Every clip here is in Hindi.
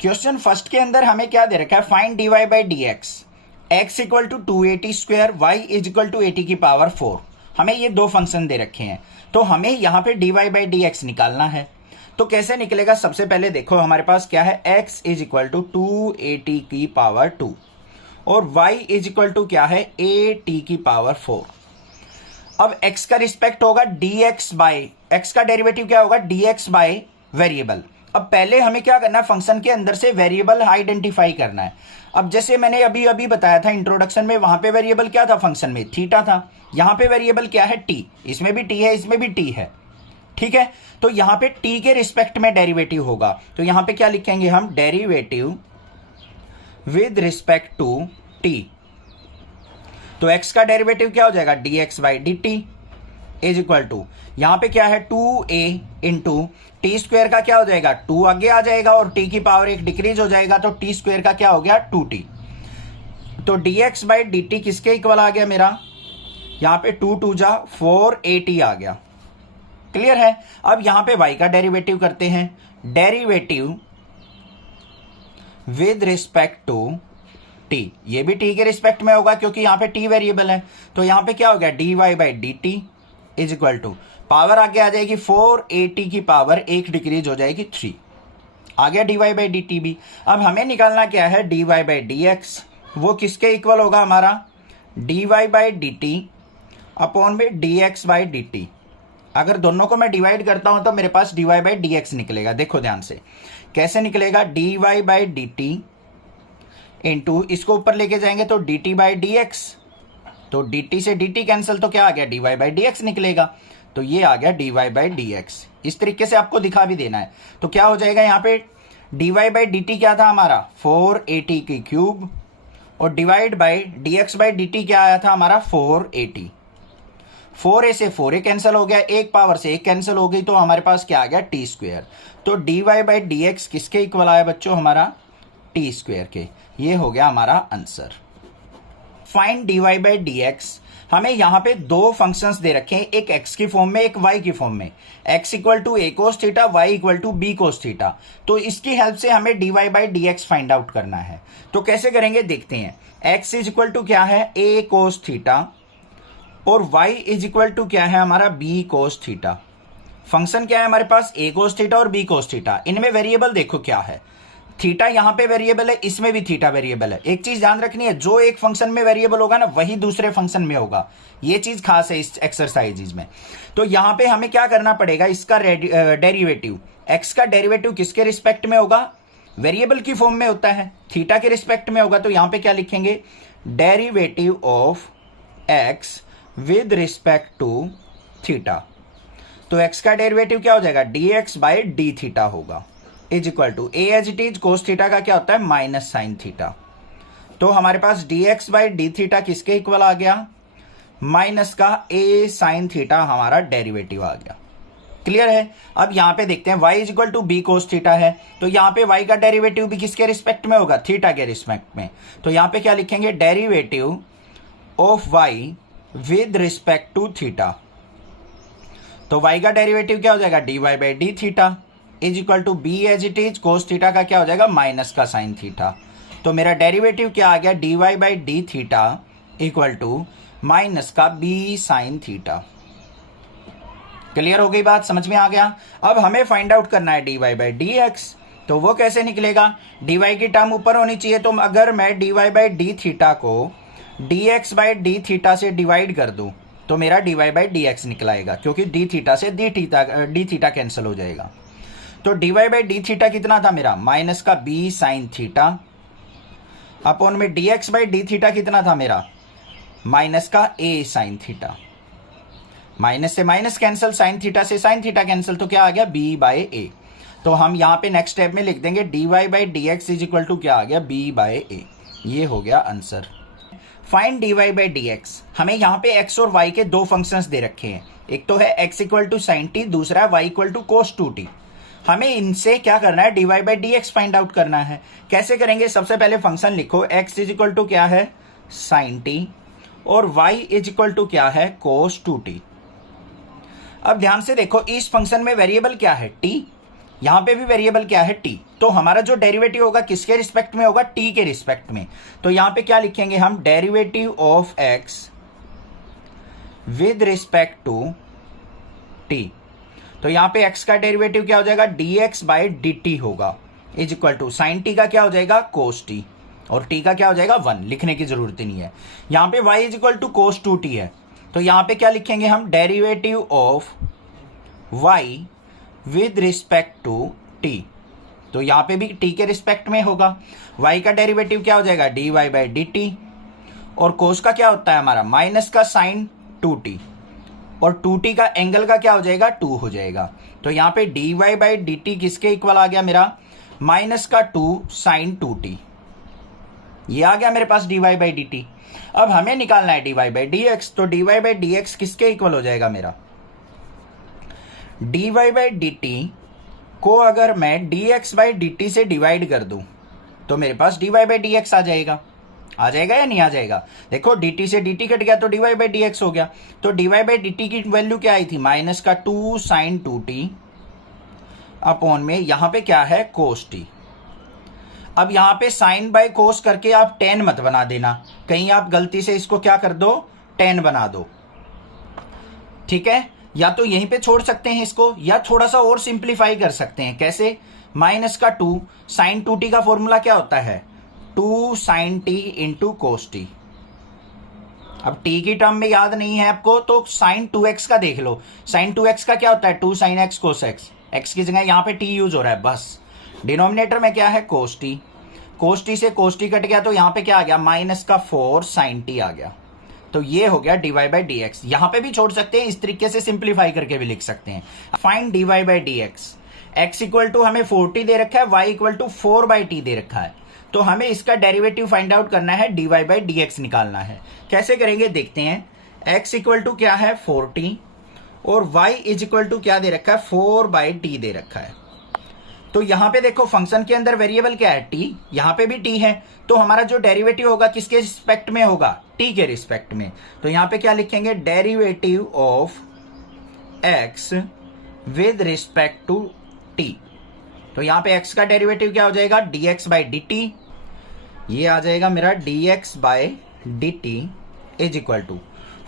क्वेश्चन फर्स्ट के अंदर हमें क्या दे रखा है, find dy by D x, x equal to 280 square, y is equal to 80 की पावर 4। हमें ये दो फंक्शन दे रखे हैं, तो हमें यहाँ पे dy बाई डी एक्स निकालना है। तो कैसे निकलेगा, सबसे पहले देखो हमारे पास क्या है, x इज इक्वल टू 280 की पावर 2 और y इज इक्वल टू क्या है, 80 की पावर 4। अब x का रिस्पेक्ट होगा dx बाई, x का डेरिवेटिव क्या होगा, dx बाई वेरिएबल। अब पहले हमें क्या करना है, फंक्शन के अंदर से वेरिएबल आइडेंटिफाई करना है। अब जैसे मैंने अभी अभी बताया था इंट्रोडक्शन में, वहां पे वेरिएबल क्या था, फंक्शन में थीटा था। यहां पे वेरिएबल क्या है, t, इसमें भी t है, इसमें भी t है, ठीक है। तो यहां पे t के रिस्पेक्ट में डेरिवेटिव होगा, तो यहां पे क्या लिखेंगे हम, derivative with respect to t। तो x का डेरिवेटिव क्या हो जाएगा, dx by D t is equal to, यहां पे क्या है 2a इंटू टी स्क्वायर का क्या हो जाएगा, 2 आगे आ जाएगा और t की पावर 1 डिक्रीज हो जाएगा, तो t स्क्वायर का क्या हो गया 2t। तो dx बाई डी टी किसके इक्वल आ गया मेरा, यहां पे 2 2 जा 480 आ गया। क्लियर है। अब यहां पे y का डेरिवेटिव करते हैं, derivative with respect to t, ये भी t के रिस्पेक्ट में होगा क्योंकि यहां पे t वेरिएबल है। तो यहां पे क्या हो गया, dy by D t is equal to, power आगे आ जाएगी 480 की पावर 1 डिक्रीज हो जाएगी 3, आ गया dy बाई डी टी भी। अब हमें निकालना क्या है, dy बाई डी एक्स, वो किसके इक्वल होगा हमारा, dy by D T upon में dx बाई डी टी। अगर दोनों को मैं डिवाइड करता हूं तो मेरे पास dy बाई डी एक्स निकलेगा। देखो ध्यान से कैसे निकलेगा, dy by D T into, इसको ऊपर लेके जाएंगे तो dt बाई डी एक्स, तो dt से dt कैंसिल, तो क्या आ गया, dy बाई डी एक्स निकलेगा। तो ये आ गया dy बाई डी एक्स। इस तरीके से आपको दिखा भी देना है। तो क्या हो जाएगा, यहाँ पे dy बाई डी टी क्या था हमारा 480 की क्यूब, और divide by dx by D T क्या आया था हमारा 480। 4a से 4a कैंसिल हो गया, एक पावर से एक कैंसिल हो गई, तो हमारे पास क्या आ गया टी स्क्वायर। तो dy बाई डी एक्स किसके इक्वल आया बच्चों, हमारा टी स्क्वायर के। ये हो गया हमारा answer. Find dy by D x, हमें यहां पे दो फंक्शंस दे रखे हैं, एक x की फॉर्म में, एक y की फॉर्म में। x equal to a cos theta, y equal to b cos theta. तो इसकी हेल्प से हमें dy by D x find out करना है। तो कैसे करेंगे देखते हैं। x इज इक्वल टू क्या है, a कोस थीटा, और y इज इक्वल टू क्या है हमारा b कोस थीटा। फंक्शन क्या है हमारे पास, a कोस थीटा और b कोस थीटा। इनमें वेरिएबल देखो क्या है, थीटा यहां पे वेरिएबल है, इसमें भी थीटा वेरिएबल है। एक चीज ध्यान रखनी है, जो एक फंक्शन में वेरिएबल होगा ना, वही दूसरे फंक्शन में होगा। ये चीज खास है इस एक्सरसाइज में। तो यहां पे हमें क्या करना पड़ेगा, इसका डेरिवेटिव, एक्स का डेरिवेटिव किसके रिस्पेक्ट में होगा, वेरिएबल की फॉर्म में होता है, थीटा के रिस्पेक्ट में होगा। तो यहां पे क्या लिखेंगे, derivative of x with respect to theta. तो एक्स का डेरिवेटिव क्या हो जाएगा, dx बाई डी थीटा होगा, is equal to a as it is, cos theta का क्या होता है माइनस साइन थीटा। तो हमारे पास dx बाई डी थीटा किसके इक्वल आ गया, माइनस का a साइन थीटा हमारा डेरिवेटिव आ गया। क्लियर है। अब यहां पे देखते हैं y is equal to B cos theta है, तो यहां पे y का डेरिवेटिव भी किसके रिस्पेक्ट में होगा, थीटा के रिस्पेक्ट में। तो यहां पे क्या लिखेंगे, derivative of y with respect to theta. तो y का डेरिवेटिव क्या हो जाएगा, dy by D theta is equal to b as it is, cos theta का क्या हो जाएगा माइनस का साइन थीटा। तो मेरा डेरिवेटिव क्या आ गया, dy by D theta equal to minus का b साइन थीटा। क्लियर हो गई बात, समझ में आ गया। अब हमें फाइंड आउट करना है dy बाई डी एक्स। तो वो कैसे निकलेगा, dy की टर्म ऊपर होनी चाहिए। तो अगर मैं dy बाई डी थीटा को dx बाई डी थीटा से डिवाइड कर दूं तो मेरा dy बाई डी एक्स निकलाएगा, क्योंकि डी थीटा से डी थीटा कैंसिल हो जाएगा। तो dy बाई डी थीटा कितना था मेरा, माइनस का b साइन थीटा, अपॉन में dx बाई डी थीटा कितना था मेरा, माइनस का a साइन थीटा। माइनस से माइनस कैंसिल, साइन थीटा से साइन थीटा कैंसिल, तो क्या आ गया b बाई a। तो हम यहां पे नेक्स्ट स्टेप में लिख देंगे dy by D x is equal to क्या आ गया, b बाई a। ये हो गया answer. Find dy by D x, हमें यहाँ पे x और y के दो फंक्शंस दे रखे हैं, एक तो है x equal to sine t, दूसरा है y equal to cos 2t। हमें इनसे क्या करना है, dy by D x find out करना है। कैसे करेंगे, सबसे पहले फंक्शन लिखो, x इज इक्वल टू क्या है साइन टी, और y इज इक्वल टू क्या है कोस 2t। अब ध्यान से देखो, इस फंक्शन में वेरिएबल क्या है t, यहां पे भी वेरिएबल क्या है t, तो हमारा जो डेरिवेटिव होगा किसके रिस्पेक्ट में होगा, t के रिस्पेक्ट में। तो यहां पे क्या लिखेंगे हम, derivative of x with respect to t। तो यहां पे x का डेरिवेटिव क्या हो जाएगा, dx बाई dt होगा, is equal to sine t का क्या हो जाएगा, cos t, और t का क्या हो जाएगा 1, लिखने की जरूरत ही नहीं है। यहां पे y is equal to cos 2t है, तो यहां पे क्या लिखेंगे हम, derivative of y with respect to t। तो यहां पे भी t के रिस्पेक्ट में होगा। y का डेरिवेटिव क्या हो जाएगा, dy बाई dt, और cos का क्या होता है हमारा, माइनस का साइन 2t, और 2t का एंगल का क्या हो जाएगा, 2 हो जाएगा। तो यहां पे dy बाई dt किसके इक्वल आ गया मेरा, माइनस का 2 साइन 2t, ये आ गया मेरे पास dy बाई dt। अब हमें निकालना है dy बाई dx, तो dy बाई dx किसके इक्वल हो जाएगा मेरा, dy बाई dt को अगर मैं dx बाई dt से डिवाइड कर दूं तो मेरे पास dy बाई dx आ जाएगा या नहीं आ जाएगा। देखो dt से dt कट गया तो dy बाई dx हो गया। तो dy बाई dt की वैल्यू क्या आई थी, माइनस का 2 साइन 2t अपॉन में यहां पे क्या है, cos t। अब यहां पे साइन बाय कोस करके आप tan मत बना देना, कहीं आप गलती से इसको क्या कर दो, tan बना दो, ठीक है। या तो यहीं पे छोड़ सकते हैं इसको, या थोड़ा सा और सिंप्लीफाई कर सकते हैं। कैसे, माइनस का 2 साइन 2t का फॉर्मूला क्या होता है, 2 sine t into cos t. अब t की टर्म में याद नहीं है आपको तो साइन 2x का देख लो, साइन 2x का क्या होता है, 2 साइन x कोस x, x की जगह यहां पे t यूज हो रहा है बस। डिनोमिनेटर में क्या है, कोस टी, कोस टी से कोस टी कट गया तो यहां पे क्या आ गया, माइनस का 4 साइन टी आ गया। तो ये हो गया dy बाई डी एक्स। यहां पर भी छोड़ सकते हैं, इस तरीके से सिंप्लीफाई करके भी लिख सकते हैं। Find dy by D x, x equal to हमें 4t दे रखा है, y equal to 4 by T दे रखा है, तो हमें इसका डेरिवेटिव फाइंड आउट करना है, dy बाई डी एक्स निकालना है। कैसे करेंगे देखते हैं। x इक्वल टू क्या है 4t, और y इज इक्वल टू क्या दे रखा है, 4 बाई टी दे रखा है। तो यहां पे देखो फंक्शन के अंदर वेरिएबल क्या है, t, यहां पे भी t है, तो हमारा जो डेरिवेटिव होगा किसके रिस्पेक्ट में होगा, t के रिस्पेक्ट में। तो यहां पे क्या लिखेंगे, derivative of x with respect to t। तो यहां पे x का डेरिवेटिव क्या हो जाएगा, dx बाई dt, ये आ जाएगा मेरा dx by dt is equal to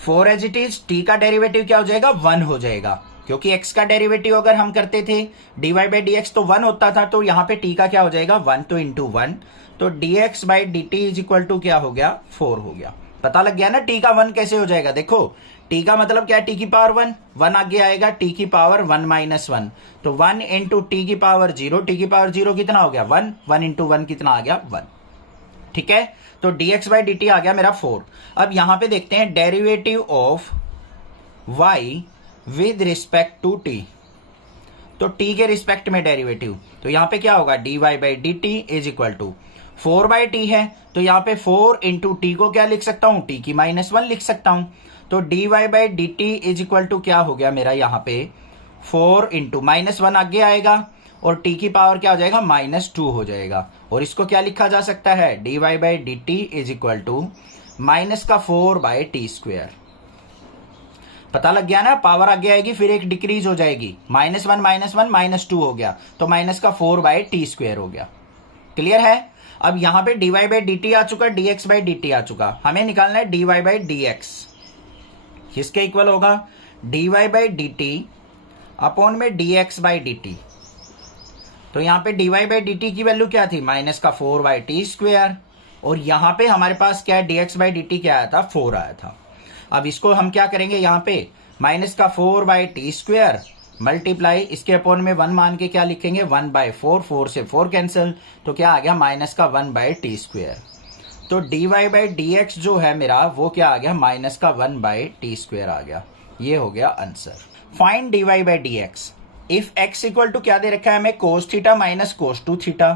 4 as it is, t का डेरिवेटिव क्या हो जाएगा, 1 हो जाएगा, क्योंकि x का डेरिवेटिव अगर हम करते थे dy बाई dx तो 1 होता था, तो यहां पे t का क्या हो जाएगा 1, तो इंटू 1, तो dx by dt is equal to क्या हो गया, 4 हो गया। पता लग गया ना t का 1 कैसे हो जाएगा। देखो t का मतलब क्या है, t की पावर 1 आगे आएगा, t की पावर 1 माइनस 1, तो 1 इंटू टी की पावर 0, टी की पावर 0 कितना हो गया 1, 1 इंटू 1 कितना आ गया 1, ठीक है। तो dx बाई dt आ गया मेरा 4। अब यहां पे देखते हैं derivative of y with respect to t, तो t के रिस्पेक्ट में डेरिवेटिव, तो यहां पे क्या होगा, dy by dt is equal to 4 by t है, तो यहां पे 4 इंटू टी को क्या लिख सकता हूं, t की माइनस 1 लिख सकता हूं। तो dy by dt is equal to क्या हो गया मेरा, यहां पे 4 इंटू माइनस 1 आगे आएगा, और t की पावर क्या हो जाएगा, माइनस 2 हो जाएगा। और इसको क्या लिखा जा सकता है, dy by dt is equal to minus का 4 बाई टी स्क्वेयर। पता लग गया ना, पावर आगे आएगी फिर एक डिक्रीज हो जाएगी, माइनस 1 माइनस 2 हो गया, तो माइनस का 4 बाई टी स्क्वेयर हो गया। क्लियर है। अब यहां पे dy बाई dt आ चुका, dx बाई dt आ चुका, हमें निकालना है dy बाई dx, किसके इक्वल होगा, dy बाई dt अपॉन में dx बाई dt। तो यहां पे dy बाई dt की वैल्यू क्या थी, माइनस का 4 बाई टी स्क्वेयर, और यहां पे हमारे पास क्या है, dx बाई dt क्या आया था, 4 आया था। अब इसको हम क्या करेंगे, यहां पे माइनस का 4 बाई टी स्क्वेयर मल्टीप्लाई इसके अपॉन में 1 मान के क्या लिखेंगे, 1 बाई 4, 4 से 4 कैंसिल, तो क्या आ गया माइनस का 1 बाई टी स्क्वेयर। तो dy बाई dx जो है मेरा वो क्या आ गया, माइनस का 1 बाई टी स्क्वेयर आ गया। ये हो गया answer. Find dy by dx if x equal to क्या दे रखा है हमें, cos theta minus cos 2 theta,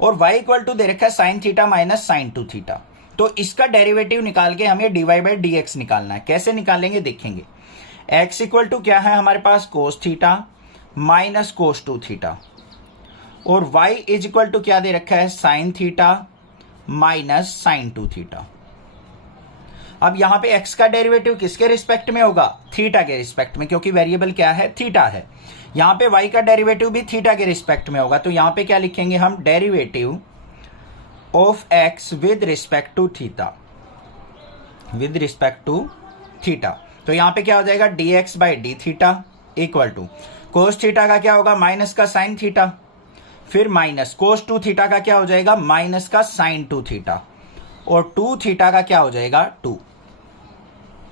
और y इक्वल टू दे रखा है sine theta minus sine 2 theta. तो इसका डेरिवेटिव निकाल के हमें dy बाई dx निकालना है। कैसे निकालेंगे देखेंगे। x इक्वल टू क्या है हमारे पास, cos theta minus cos 2 theta, और y इज इक्वल टू क्या दे रखा है, sine theta minus sine 2 theta. अब यहां पे x का डेरिवेटिव किसके रिस्पेक्ट में होगा, थीटा के रिस्पेक्ट में, क्योंकि वेरिएबल क्या है, थीटा है। यहाँ पे y का डेरिवेटिव भी थीटा के रिस्पेक्ट में होगा, तो यहाँ पे क्या लिखेंगे हम, derivative of x with respect to theta, with respect to theta. तो यहाँ पे क्या हो जाएगा, dx by D theta equal to cos theta का क्या होगा, माइनस का साइन थीटा, फिर माइनस कोस टू थीटा का क्या हो जाएगा, माइनस का साइन टू थीटा, और टू थीटा का क्या हो जाएगा, 2।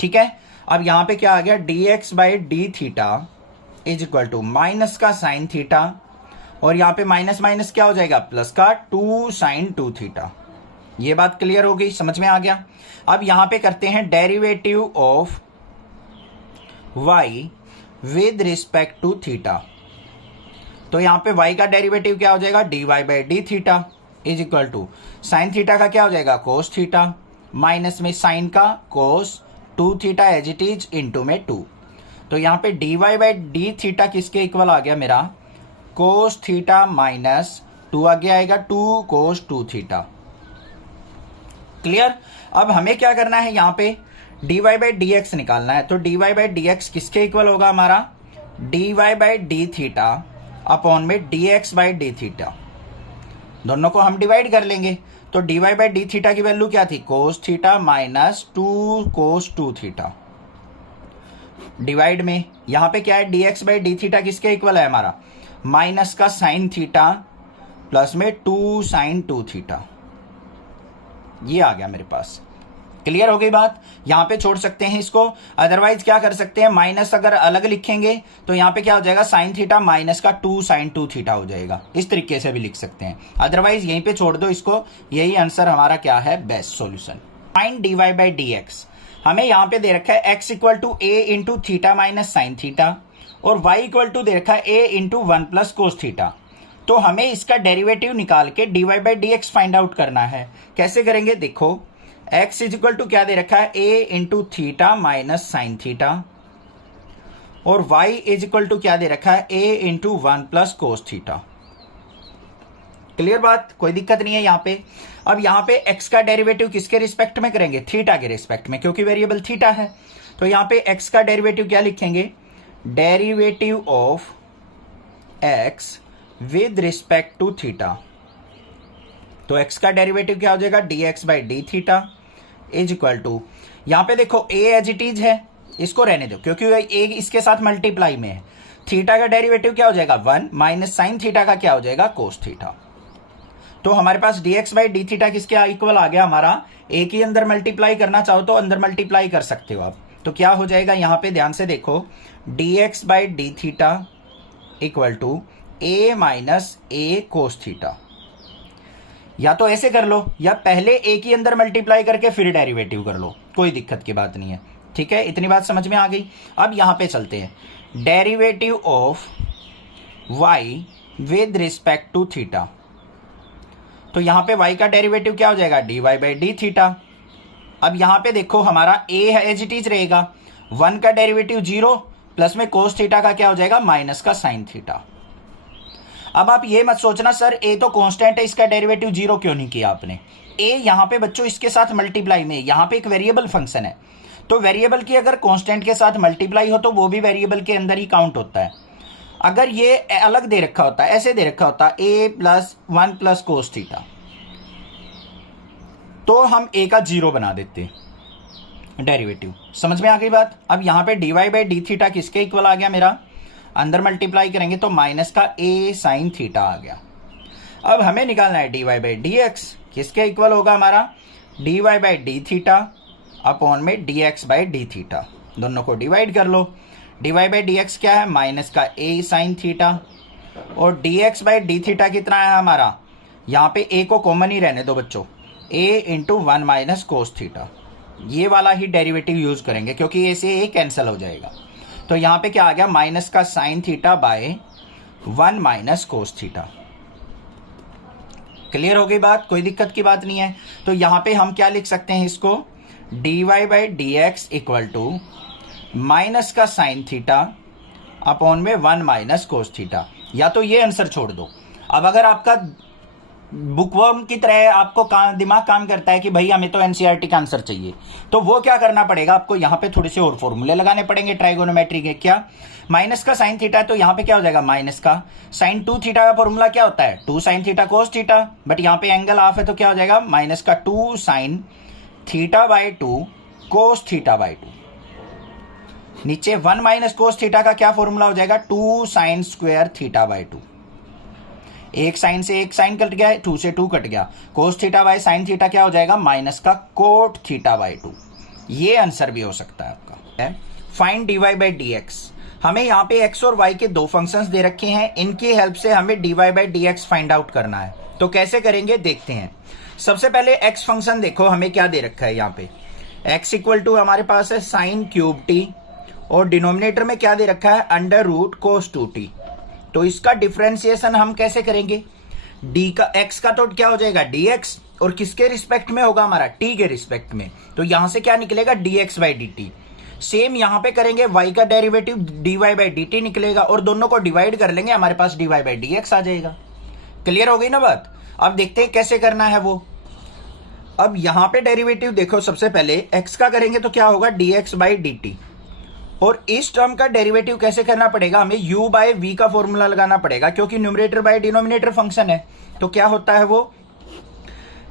ठीक है, अब यहां पे क्या आ गया, dx by D theta is equal to minus का साइन थीटा, और यहां पे माइनस माइनस क्या हो जाएगा, प्लस का 2 साइन 2 थीटा। ये बात क्लियर हो गई, समझ में आ गया। अब यहां पे करते हैं derivative of y with respect to theta. तो यहां पे y का डेरिवेटिव क्या हो जाएगा, dy by D theta is equal to sine theta का क्या हो जाएगा, कोस थीटा, माइनस में साइन का cos 2 theta as it is into में 2। तो यहां पे dy बाई डी थीटा किसके इक्वल आ गया मेरा, कोस थीटा माइनस 2 आगे आएगा 2 कोस 2 थीटा। क्लियर। अब हमें क्या करना है, यहां पे dy बाई डी एक्स निकालना है। तो dy बाई डी एक्स किसके इक्वल होगा हमारा, dy by D theta upon में dx बाई डी थीटा। दोनों को हम डिवाइड कर लेंगे। तो dy बाई डी थीटा की वैल्यू क्या थी, कोस थीटा माइनस 2 कोस 2 थीटा। डिवाइड में यहां पे क्या है, dx बाई डी थीटा किसके इक्वल है हमारा, माइनस का साइन थीटा प्लस में 2 साइन 2 थीटा। ये आ गया मेरे पास। क्लियर हो गई बात। यहां पे छोड़ सकते हैं इसको, अदरवाइज क्या कर सकते हैं, माइनस अगर अलग लिखेंगे तो यहां पे क्या हो जाएगा, साइन थीटा माइनस का 2 साइन 2 थीटा हो जाएगा। इस तरीके से भी लिख सकते हैं, अदरवाइज यहीं पे छोड़ दो इसको। यही आंसर हमारा क्या है, best solution. Find dy by D x. हमें यहां पे दे रखा है x equal to a into theta minus sine theta, और y इक्वल टू दे रखा है a into 1 plus cos theta. तो हमें इसका डेरिवेटिव निकाल के dy by D x find out करना है। कैसे करेंगे, देखो x इज इक्वल टू क्या दे रखा है, a into theta minus sine theta, और y इज इक्वल टू क्या दे रखा है, a into 1 plus cos theta. Clear बात, कोई दिक्कत नहीं है यहाँ पे। अब यहाँ पे x का डेरिवेटिव किसके रिस्पेक्ट में करेंगे, थीटा के रिस्पेक्ट में, क्योंकि वेरिएबल थीटा है। तो यहाँ पे x का डेरिवेटिव क्या लिखेंगे, derivative of x with respect to theta. तो x का डेरिवेटिव क्या हो जाएगा, dx by D theta is equal to, यहां पे देखो a एज इट इज है, इसको रहने दो क्योंकि a इसके साथ मल्टीप्लाई में है। थीटा का डेरिवेटिव क्या हो जाएगा, 1 माइनस साइन थीटा का क्या हो जाएगा, कोस थीटा। तो हमारे पास dx बाई डी थीटा किसके इक्वल आ गया हमारा, a के अंदर मल्टीप्लाई करना चाहो तो अंदर मल्टीप्लाई कर सकते हो आप। तो क्या हो जाएगा, यहां पे ध्यान से देखो, dx by D theta equal to a minus a cos theta. या तो ऐसे कर लो, या पहले a के अंदर मल्टीप्लाई करके फिर डेरिवेटिव कर लो, कोई दिक्कत की बात नहीं है। ठीक है, इतनी बात समझ में आ गई। अब यहां पे चलते हैं, derivative of y with respect to theta. तो यहां पे y का डेरिवेटिव क्या हो जाएगा, dy बाई डी थीटा। अब यहां पे देखो हमारा a एज इट इज रहेगा, 1 का डेरिवेटिव 0 प्लस में कोस थीटा का क्या हो जाएगा, माइनस का साइन थीटा। अब आप ये मत सोचना सर a तो कांस्टेंट है, इसका डेरिवेटिव 0 क्यों नहीं किया आपने। a यहां पे बच्चों इसके साथ मल्टीप्लाई में, यहां पे एक वेरिएबल फंक्शन है, तो वेरिएबल की अगर कांस्टेंट के साथ मल्टीप्लाई हो तो वो भी वेरिएबल के अंदर ही काउंट होता है। अगर ये अलग दे रखा होता है, ऐसे दे रखा होता है a plus 1 plus cos theta, तो हम a का 0 बना देते डेरिवेटिव। समझ में आ गई बात। अब यहां पे dy बाई डी थीटा किसके इक्वल आ गया मेरा, अंदर मल्टीप्लाई करेंगे तो माइनस का a साइन थीटा आ गया। अब हमें निकालना है dy बाई डी एक्स किसके इक्वल होगा हमारा, dy by D theta upon में dx बाई डी थीटा। दोनों को डिवाइड कर लो, dy बाई डी एक्स क्या है, माइनस का a साइन थीटा, और dx बाई डी थीटा कितना है हमारा, यहाँ पे a को कॉमन ही रहने दो बच्चों, a into 1 minus cos theta. ये वाला ही डेरिवेटिव यूज करेंगे क्योंकि a से a कैंसिल हो जाएगा। तो यहां पे क्या आ गया, माइनस का sine theta bye 1 minus cos theta. Clear हो गई बात, कोई दिक्कत की बात नहीं है। तो यहां पे हम क्या लिख सकते हैं इसको, dy by D x equal to minus का साइन थीटा अपॉन में 1 माइनस कोस थीटा। या तो ये आंसर छोड़ दो। अब अगर आपका बुकवर्म की तरह आपको दिमाग काम करता है कि भाई हमें तो एनसीईआरटी का आंसर चाहिए, तो वो क्या करना पड़ेगा आपको, यहां पे थोड़े से और फॉर्मूले लगाने पड़ेंगे ट्राइगोनोमेट्री के। क्या, माइनस का साइन थीटा है तो यहां पे क्या हो जाएगा माइनस का साइन 2 थीटा का फॉर्मूला क्या होता है 2 sine theta cos theta, but यहां पे एंगल हाफ है तो क्या हो जाएगा माइनस का 2 sign theta bye 2 cos theta by 2। नीचे 1 माइनस कोस थीटा का क्या फॉर्मूला हो जाएगा 2 साइन स्क्वायर थीटा बाय 2। एक साइन से एक साइन कट गया है, 2 से 2 कट गया, cos theta by sine theta क्या हो जाएगा माइनस का कोट थीटा बाय 2। ये आंसर भी हो सकता है आपका। फाइंड dy बाई dx, हमें यहाँ पे x और y के दो फंक्शंस दे रखे हैं, इनकी हेल्प से हमें dy by dx find out करना है। तो कैसे करेंगे देखते हैं। सबसे पहले x फंक्शन देखो हमें क्या दे रखा है यहाँ पे, x इक्वल टू हमारे पास है साइन क्यूब टी और डिनोमिनेटर में क्या दे रखा है अंडर रूट कोस 2t। तो इसका डिफरेंशिएशन हम कैसे करेंगे, d का x का तो क्या हो जाएगा dx और किसके रिस्पेक्ट में होगा हमारा t के रिस्पेक्ट में, तो यहां से क्या निकलेगा dx बाई dt। सेम यहां पे करेंगे y का डेरिवेटिव dy बाई dt निकलेगा और दोनों को डिवाइड कर लेंगे, हमारे पास dy बाई dx आ जाएगा। क्लियर हो गई ना बात। अब देखते हैं कैसे करना है वो। अब यहां पे डेरिवेटिव देखो, सबसे पहले x का करेंगे तो क्या होगा dx बाई dt, और इस टर्म का डेरिवेटिव कैसे करना पड़ेगा हमें u बाय v का फॉर्मूला लगाना पड़ेगा, क्योंकि न्यूमरेटर बाय डिनोमिनेटर फंक्शन है। तो क्या होता है वो,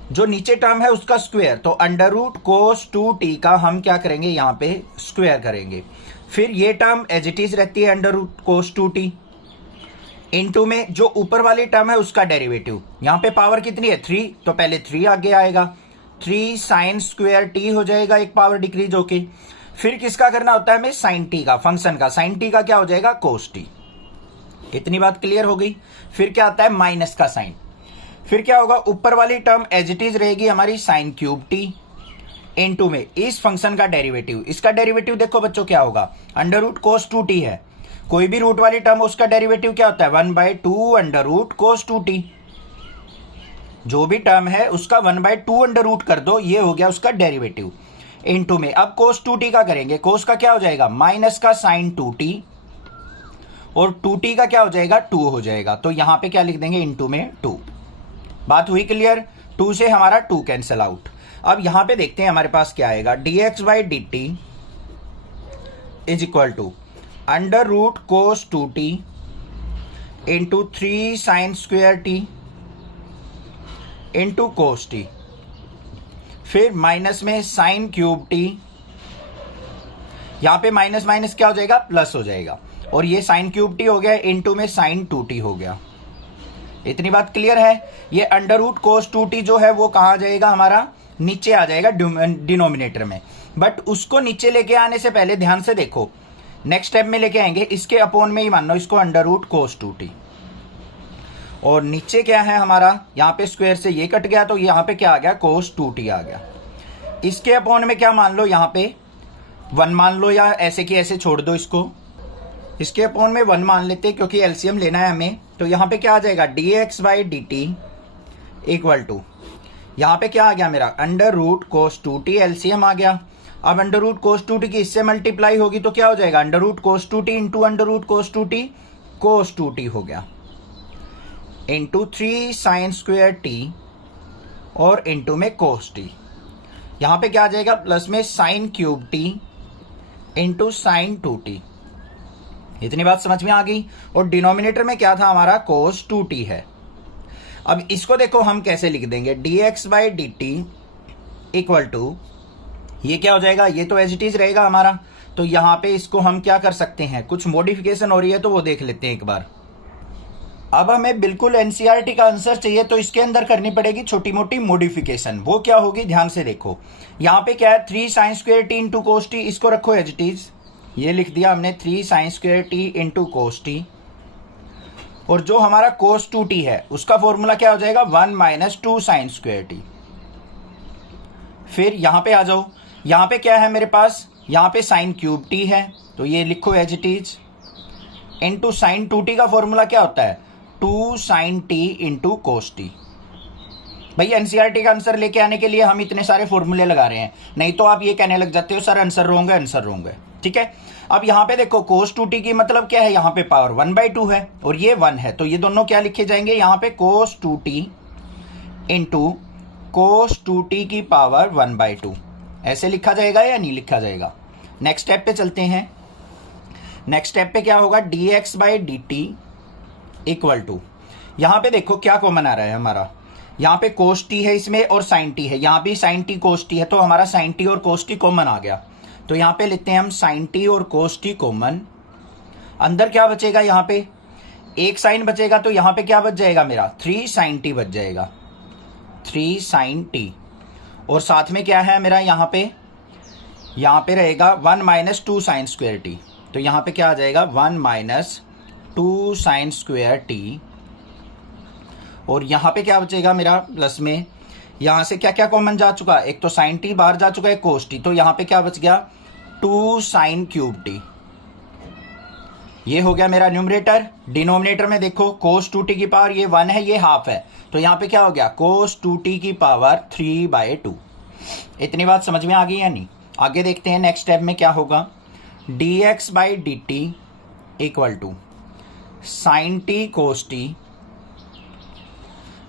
जो नीचे टर्म है उसका स्क्वायर, तो अंडर रूट कोस 2t का हम क्या करेंगे यहाँ पे स्क्वायर करेंगे। फिर ये टर्म एज इट इज रहती है under root cos 2t, into में जो ऊपर वाली टर्म है उसका डेरिवेटिव, यहाँ पे पावर कितनी है 3, तो पहले 3 आगे आएगा, 3 साइन स्क्वायर t हो जाएगा, एक पावर डिक्रीज होके। फिर किसका करना होता है हमें साइन t का, फंक्शन का, साइन t का क्या हो जाएगा कोस t। इतनी बात क्लियर हो गई। फिर क्या आता है माइनस का साइन, फिर क्या होगा ऊपर वाली टर्म एज इट इज रहेगी हमारी साइन क्यूब t इनटू में इस फंक्शन का डेरिवेटिव, इसका डेरिवेटिव देखो बच्चों क्या होगा अंडर रूट कोस 2t है, कोई भी रूट वाली टर्म उसका डेरिवेटिव क्या होता है 1/2 अंडर रूट कोस 2t, जो भी टर्म है उसका 1/2 अंडर रूट कर दो, ये हो गया उसका डेरिवेटिव इनटू में। अब कोस 2t का करेंगे, कोस का क्या हो जाएगा माइनस का साइन 2t और 2t का क्या हो जाएगा 2 हो जाएगा, तो यहां पे क्या लिख देंगे इनटू में 2। बात हुई क्लियर, 2 से हमारा 2 कैंसिल आउट। अब यहां पे देखते हैं हमारे पास क्या आएगा dx by dt is equal to under root cos 2t into 3 sine square t into cos t, फिर माइनस में साइन क्यूब t, यहां पे माइनस माइनस क्या हो जाएगा प्लस हो जाएगा, और ये साइन क्यूब t हो गया इनटू में साइन 2t हो गया। इतनी बात क्लियर है। ये अंडर रूट कोस 2t जो है वो कहां जाएगा हमारा नीचे आ जाएगा डिनोमिनेटर में, बट उसको नीचे लेके आने से पहले ध्यान से देखो नेक्स्ट स्टेप में लेके आएंगे, इसके अपॉन में ही मान लो इसको अंडर रूट कोस 2t, और नीचे क्या है हमारा यहाँ पे स्क्वायर से ये कट गया तो यहाँ पे क्या आ गया कोस 2t आ गया। इसके अपॉन में क्या मान लो यहाँ पे 1 मान लो, या ऐसे की ऐसे छोड़ दो इसको, इसके अपॉन में 1 मान लेते हैं क्योंकि एलसीएम लेना है हमें। तो यहाँ पे क्या आ जाएगा dx by dt equal to, यहाँ पे क्या आ गया मेरा under root cos 2t, LCM आ गया। अब अंडर रूट कोस 2t की इससे मल्टीप्लाई होगी तो क्या हो जाएगा under root cos 2t into under root cos 2t, कोस 2t हो गया इंटू 3 साइन स्क्वायर t और इंटू में कोस t, यहाँ पे क्या आ जाएगा प्लस में sine cube t into sine 2t। इतनी बात समझ में आ गई। और डिनोमिनेटर में क्या था हमारा कोस 2t है। अब इसको देखो हम कैसे लिख देंगे dx by dt equal to, ये क्या हो जाएगा ये तो एज इट इज रहेगा हमारा, तो यहां पे इसको हम क्या कर सकते हैं, कुछ मॉडिफिकेशन हो रही है तो वो देख लेते हैं एक बार। अब हमें बिल्कुल एनसीईआरटी का आंसर चाहिए तो इसके अंदर करनी पड़ेगी छोटी मोटी मॉडिफिकेशन। वो क्या होगी ध्यान से देखो, यहाँ पे क्या है 3 sine square T into cos T, इसको रखो एज इट इज, ये लिख दिया हमने 3 sine square T into cos t, और जो हमारा कोस 2t है उसका फॉर्मूला क्या हो जाएगा 1 माइनस 2 साइन स्क्वायर टी। फिर यहां पे आ जाओ, यहां पे क्या है मेरे पास, यहां पे साइन क्यूब टी है तो ये लिखो as it is, into sine 2t का फॉर्मूला क्या होता है 2 sine t into cos t. भाई एनसीईआरटी का आंसर लेके आने के लिए हम इतने सारे फॉर्मूले लगा रहे हैं, नहीं तो आप ये कहने लग जाते हो सर आंसर रोंगे आंसर रोंगे। ठीक है, अब यहाँ पे देखो कोस 2t की मतलब क्या है, यहाँ पे पावर 1/2 है और ये 1 है, तो ये दोनों क्या लिखे जाएंगे यहाँ पे कोस 2t इंटू कोस 2t की पावर 1/2। ऐसे लिखा जाएगा या नहीं लिखा जाएगा? नेक्स्ट स्टेप पे चलते हैं। नेक्स्ट स्टेप पे क्या होगा, dx/dt इक्वल टू, यहां पे देखो क्या कॉमन आ रहा है हमारा, यहाँ पे cos t है इसमें और sin t है, यहाँ भी sin t cos t है, तो हमारा sin t और cos t कॉमन आ गया। तो यहाँ पे लिखते हैं हम sin t और cos t कॉमन। अंदर क्या बचेगा, यहाँ पे एक साइन बचेगा, तो यहाँ पे क्या बच जाएगा मेरा 3 sin t बच जाएगा, 3 sin t। और साथ में क्या है मेरा, यहाँ पे रहेगा 1 माइनस 2 sin स्क्वायर t। तो यहाँ पे क्या आ जाएगा 1 माइनस 2 sin स्क्वायर t। और यहाँ पे क्या बचेगा मेरा प्लस में, यहाँ से क्या क्या कॉमन जा चुका, एक तो sin t बाहर जा चुका है, cos t, तो यहाँ पे क्या बच गया 2 sin क्यूब t। ये हो गया मेरा न्यूमरेटर। डिनोमिनेटर में देखो cos 2t की पावर ये 1 है, ये हाफ है, तो यहाँ पे क्या हो गया cos 2t की पावर 3/2। इतनी बात समझ में आ गई या नहीं? आगे देखते हैं नेक्स्ट स्टेप में क्या होगा, dx/dt equal to sin t cos t,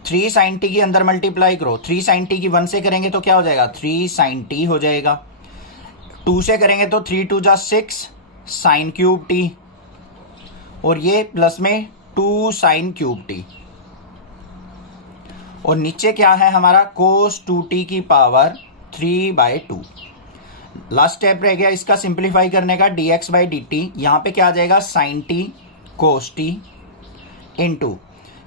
3 sin t की अंदर मल्टीप्लाई करो, 3 sin t की 1 से करेंगे तो क्या हो जाएगा 3 sin t हो जाएगा, 2 से करेंगे तो 3 2 जा 6 sin क्यूब t, और ये प्लस में 2 sin क्यूब t, और नीचे क्या है हमारा cos 2t की पावर 3/2। लास्ट स्टेप रह गया इसका सिंप्लीफाई करने का, dx/dt, यहाँ पे क्या आ जाएगा sin t cos t into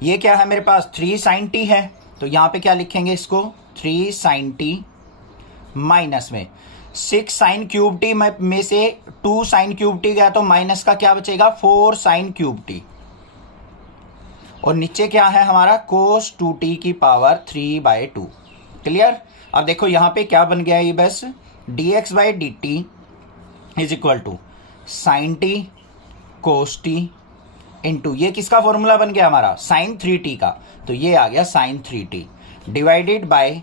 ये क्या है मेरे पास 3 sin t है, तो यहाँ पे क्या लिखेंगे इसको 3 sin t माइनस में 6 sin क्यूब t में से 2 sin क्यूब t गया, तो माइनस का क्या बचेगा 4 sin क्यूब t, और नीचे क्या है हमारा cos 2t की पावर 3/2। क्लियर? अब देखो यहाँ पे क्या बन गया, ये बस dx/dt is equal to sin t cos t into ये किसका फॉर्मूला बन गया हमारा sin 3t का, तो ये आ गया sin 3t divided by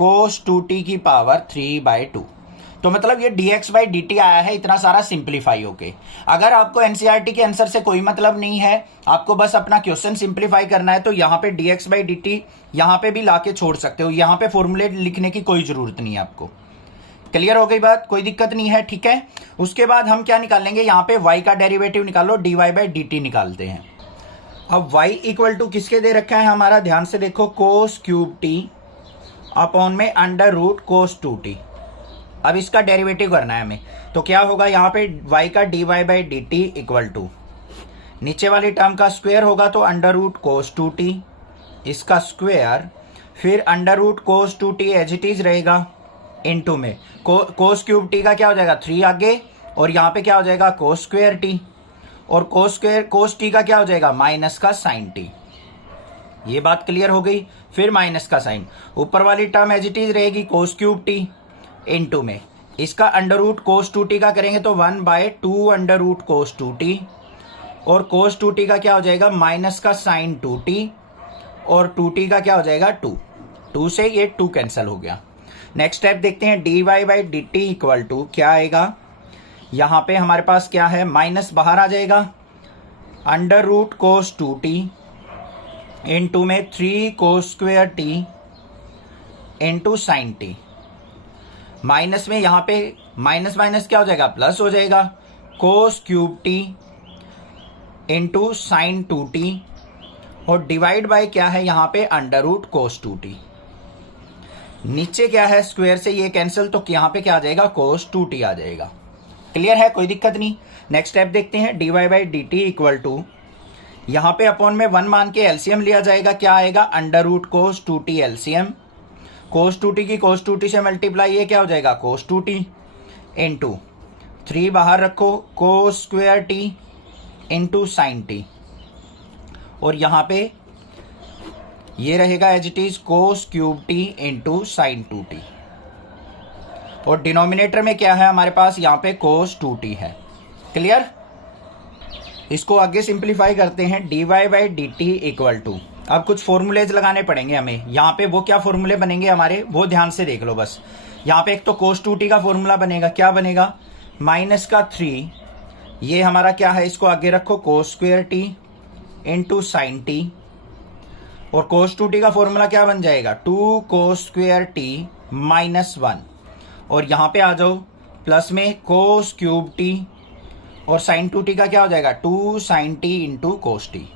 cos 2t की पावर 3/2। तो मतलब ये dx/dt आया है इतना सारा सिंप्लीफाई होके। अगर आपको एनसीईआरटी के आंसर से कोई मतलब नहीं है, आपको बस अपना क्वेश्चन सिंप्लीफाई करना है, तो यहाँ पे dx/dt यहाँ पे भी लाके छोड़ सकते हो, यहाँ पे फॉर्मूले लिखने की कोई जरूरत नहीं है आपको। क्लियर हो गई बात? कोई दिक्कत नहीं है, ठीक है। उसके बाद हम क्या निकालेंगे, यहाँ पे y का डेरिवेटिव निकालो, dy/dt निकालते हैं। अब y इक्वल टू किसके दे रखा है हमारा, ध्यान से देखो cos क्यूब t अपॉन में अंडर रूट cos 2t। अब इसका डेरिवेटिव करना है हमें, तो क्या होगा यहाँ पे y का dy/dt इक्वल टू नीचे वाली टर्म का स्क्वायर होगा, तो अंडर रूट cos 2t इसका स्क्वायर, फिर under root cos 2t as it is रहेगा, इनटू में cos क्यूब t का क्या हो जाएगा 3 आगे, और यहाँ पे क्या हो जाएगा cos स्क्वायर t, और cos t का क्या हो जाएगा माइनस का sin t। ये बात क्लियर हो गई। फिर माइनस का साइन, ऊपर वाली टर्म एज इट इज रहेगी cos क्यूब t इनटू में इसका अंडर रूट cos 2t का करेंगे तो 1/2 अंडर रूट cos 2t, और cos 2t का क्या हो जाएगा माइनस का sin 2t, और 2t का क्या हो जाएगा 2 से ये 2 कैंसिल हो गया। नेक्स्ट स्टेप देखते हैं, dy/dt इक्वल टू क्या आएगा, यहाँ पे हमारे पास क्या है माइनस बाहर आ जाएगा, under root cos 2t into में 3 cos square t into sin t, minus में यहाँ पे माइनस माइनस क्या हो जाएगा प्लस हो जाएगा, cos cube t into sin 2t, और डिवाइड बाय क्या है यहाँ पे अंडर रूट cos 2t। नीचे क्या है स्क्वायर से ये कैंसिल, तो यहाँ पे क्या आ जाएगा cos 2t आ जाएगा। क्लियर है, कोई दिक्कत नहीं। नेक्स्ट स्टेप देखते हैं, dy/dt इक्वल टू यहाँ पे अपॉन में 1 मान के एलसीएम लिया जाएगा, क्या आएगा under root cos 2t LCM, cos 2t की cos 2t से मल्टीप्लाई, ये क्या हो जाएगा cos 2t इंटू 3 बाहर रखो cos square t into sin t, और यहाँ पे ये रहेगा as it is cos cube t into sin 2t, और डिनोमिनेटर में क्या है हमारे पास यहाँ पे cos 2t है। क्लियर? इसको आगे सिंप्लीफाई करते हैं, dy/dt इक्वल टू, अब कुछ फॉर्मूलेज लगाने पड़ेंगे हमें, यहाँ पे वो क्या फॉर्मूले बनेंगे हमारे वो ध्यान से देख लो बस। यहाँ पे एक तो cos 2t का फॉर्मूला बनेगा, क्या बनेगा माइनस का 3, ये हमारा क्या है इसको आगे रखो cos square t into sin t, और कोस 2t का फॉर्मूला क्या बन जाएगा, 2 कोस स्क्वायर टी माइनस 1, और यहां पे आ जाओ प्लस में कोस क्यूब टी, और साइन 2t का क्या हो जाएगा, 2 sine t into cos t,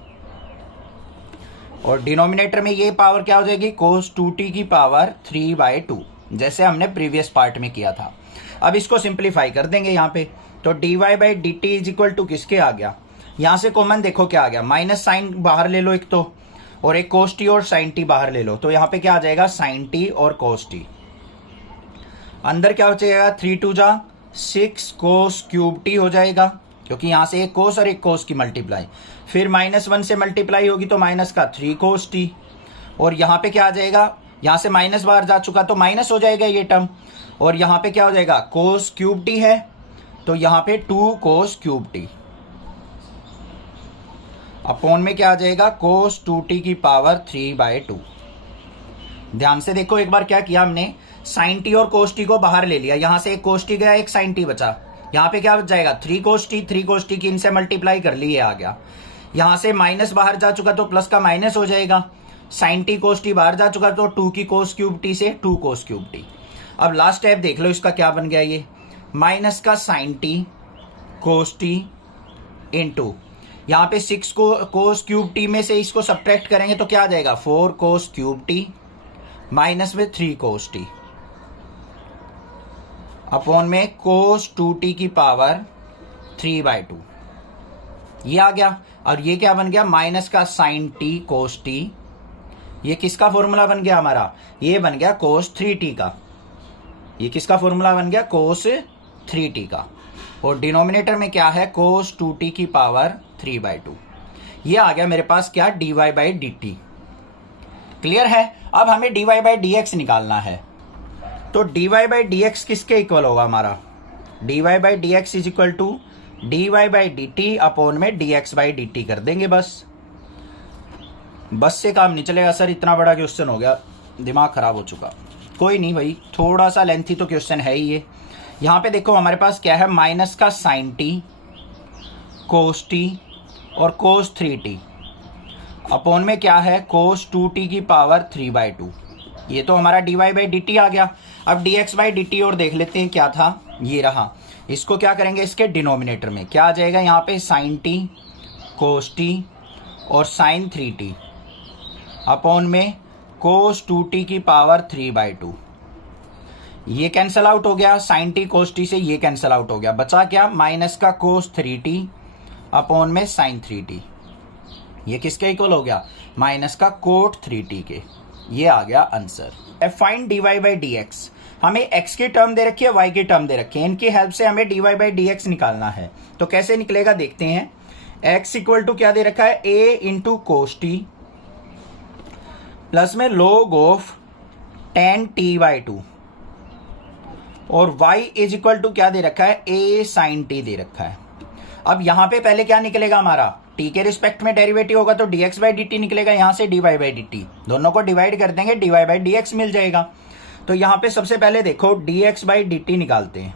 और डिनोमिनेटर में ये पावर क्या हो जाएगी, कोस 2t की पावर 3/2, जैसे हमने प्रीवियस पार्ट में किया था। अब इसको सिंप्लीफाई कर देंगे यहाँ पे, तो dy by D t is equal to किसके आ गया, यहां से कॉमन देखो क्या आ गया, माइनस साइन बाहर ले लो एक तो, और एक कोस टी और साइन टी बाहर ले लो, तो यहाँ पे क्या आ जाएगा, साइन टी और कोस टी। अंदर क्या हो जाएगा, 3 2 जा 6 कोस क्यूब टी हो जाएगा, क्योंकि यहां से एक कोस और एक कोस की मल्टीप्लाई, फिर -1 से मल्टीप्लाई होगी तो माइनस का 3 कोस टी, और यहाँ पे क्या आ जाएगा, यहां से माइनस बाहर जा चुका तो माइनस हो जाएगा ये टर्म, और यहाँ पे क्या हो जाएगा, कोस क्यूब टी है तो यहाँ पे 2 कोस क्यूब टी, अपॉन में क्या आ जाएगा, कोस 2t की पावर 3/2। ध्यान से देखो एक बार क्या किया हमने, साइन टी और कोस टी को बाहर ले लिया, यहां से एक कोस टी गया एक साइन टी बचा, यहाँ पे क्या बच जाएगा, 3 कोस टी की इनसे मल्टीप्लाई कर ली, ये आ गया, यहां से माइनस बाहर जा चुका तो प्लस का माइनस हो जाएगा, साइन टी कोस टी बाहर जा चुका तो 2 की कोस क्यूब टी से 2 कोस क्यूब टी। अब लास्ट स्टेप देख लो इसका क्या बन गया, ये माइनस का sine T cos t into यहाँ पे 6 को कोस क्यूब टी में से इसको सब्ट्रैक्ट करेंगे तो क्या आ जाएगा, 4 कोस क्यूब टी माइनस में 3 कोस टी, अपॉन में कोस 2t की पावर 3/2, ये आ गया। और ये क्या बन गया, माइनस का साइन टी कोस टी, ये किसका फॉर्मूला बन गया हमारा, ये बन गया कोस 3t का, ये किसका फॉर्मूला बन गया, कोस 3t का, और डिनोमिनेटर में क्या है, कोस 2t की पावर 3/2, ये आ गया मेरे पास क्या, dy by D T. Clear है। अब हमें dy बाई डी एक्स निकालना है, तो dy बाई डी एक्स किसके इक्वल होगा हमारा, dy by D x is equal to dy by D T upon में dx बाई डी टी कर देंगे, बस से काम नहीं चलेगा सर, इतना बड़ा क्वेश्चन हो गया, दिमाग खराब हो चुका। कोई नहीं भाई, थोड़ा सा लेंथी तो क्वेश्चन है ही ये। यहाँ पे देखो हमारे पास क्या है, माइनस का साइन टी कोस टी और कोस 3t अपॉन में क्या है, कोस 2t की पावर 3/2, ये तो हमारा dy बाई डी टी आ गया। अब dx बाई डी टी और देख लेते हैं क्या था, ये रहा, इसको क्या करेंगे, इसके डिनोमिनेटर में क्या आ जाएगा, यहाँ पे साइन टी कोस टी और साइन 3t अपॉन में कोस 2t की पावर 3/2, ये कैंसल आउट हो गया, साइन टी कोस टी से ये कैंसल आउट हो गया, बचा क्या, माइनस का कोस 3t अपॉन में साइन 3t, ये किसके इक्वल हो गया, माइनस का कोट 3t के, ये आ गया answer. Find dy by D x, हमें x की टर्म दे रखी है, y की टर्म दे रखी है, इनकी हेल्प से हमें dy बाई डी एक्स निकालना है, तो कैसे निकलेगा देखते हैं। x इक्वल टू क्या दे रखा है, a into cos T plus में log ऑफ tan t/2, और y इज इक्वल टू क्या दे रखा है, a साइन t दे रखा है। अब यहां पे पहले क्या निकलेगा हमारा, t के रिस्पेक्ट में डेरिवेटिव होगा तो dx बाई डी टी निकलेगा, यहां से dy बाई डी टी, दोनों को डिवाइड कर देंगे, dy बाई डी एक्स मिल जाएगा। तो यहां पे सबसे पहले देखो dx बाई डी टी निकालते हैं,